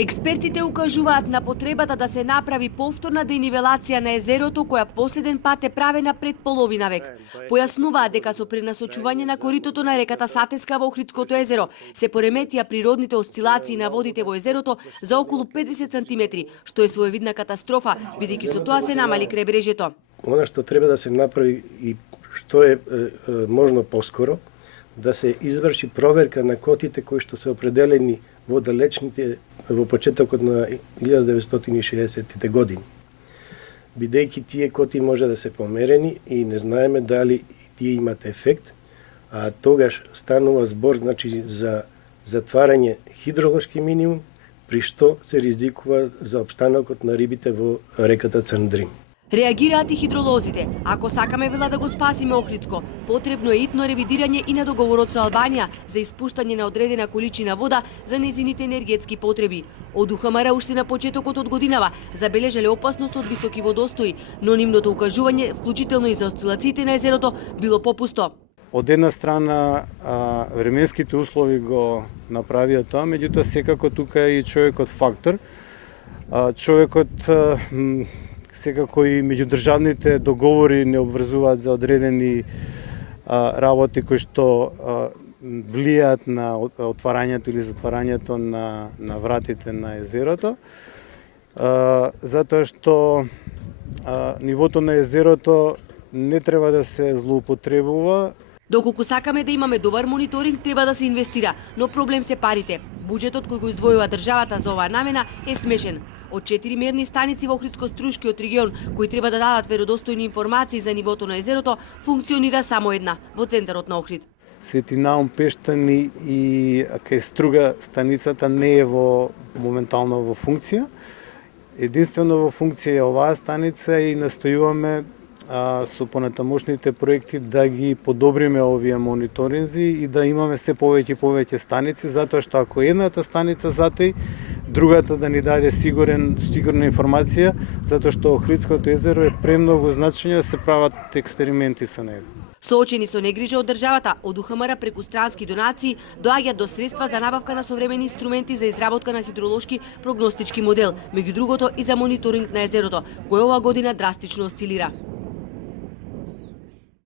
Експертите укажуваат на потребата да се направи повторна денивелација на езерото, која последен пат е правена пред половина век. Појаснуваат дека со пренасочување на коритото на реката Сатеска во Охридското езеро се пореметија природните осцилации на водите во езерото за околу 50 сантиметри, што е своевидна катастрофа, бидејќи со тоа се намали крајбрежјето. Она што треба да се направи и што е можно поскоро, да се изврши проверка на котите кои што се определени во далечните во почетокот на 1960-тите години. Бидејќи тие коти може да се померени и не знаеме дали тие имат ефект, а тогаш станува збор за затварање хидролошки минимум, при што се ризикува за опстанокот на рибите во реката Црндрим. Реагираат и хидролозите. Ако сакаме вела да го спасиме Охридско, потребно е итно ревидирање и на договорот со Албанија за испуштање на одредена количина вода за нејзините енергетски потреби. Од УХМР уште на почетокот од годинава забележале опасност од високи водостои, но нивното укажување, вклучително и за осцилациите на езерото, било попусто. Од една страна временските услови го направија тоа, меѓутоа секако тука е и човекот фактор. Човекот секако и меѓудржавните договори не обврзуваат за одредени работи кои што влијаат на отварањето или затварањето на вратите на езерото, затоа што нивото на езерото не треба да се злоупотребува. Доколку сакаме да имаме добар мониторинг, треба да се инвестира, но проблем се парите. Буџетот кој го издвојува државата за оваа намена е смешен. Од 4 мерни станици во Охридско-Струшкиот регион, кои треба да дадат веродостојни информации за нивото на езерото, функционира само една, во центарот на Охрид. Свети Наум Пештани и кај Струга станицата не е моментално во функција. Единствено во функција е оваа станица и настојуваме со понатамошните проекти да ги подобриме овие мониторинзи и да имаме се повеќе и повеќе станици, затоа што ако едната станица затои, другата да ни даде сигурна информација, затоа што Охридското езеро е премногу значање да се прават експерименти со него. Соочени со негрижа од државата, од УХМР преку странски донации доаѓаат до средства за набавка на современи инструменти за изработка на хидролошки прогностички модел, меѓу другото и за мониторинг на езерото, кој оваа година драстично осцилира.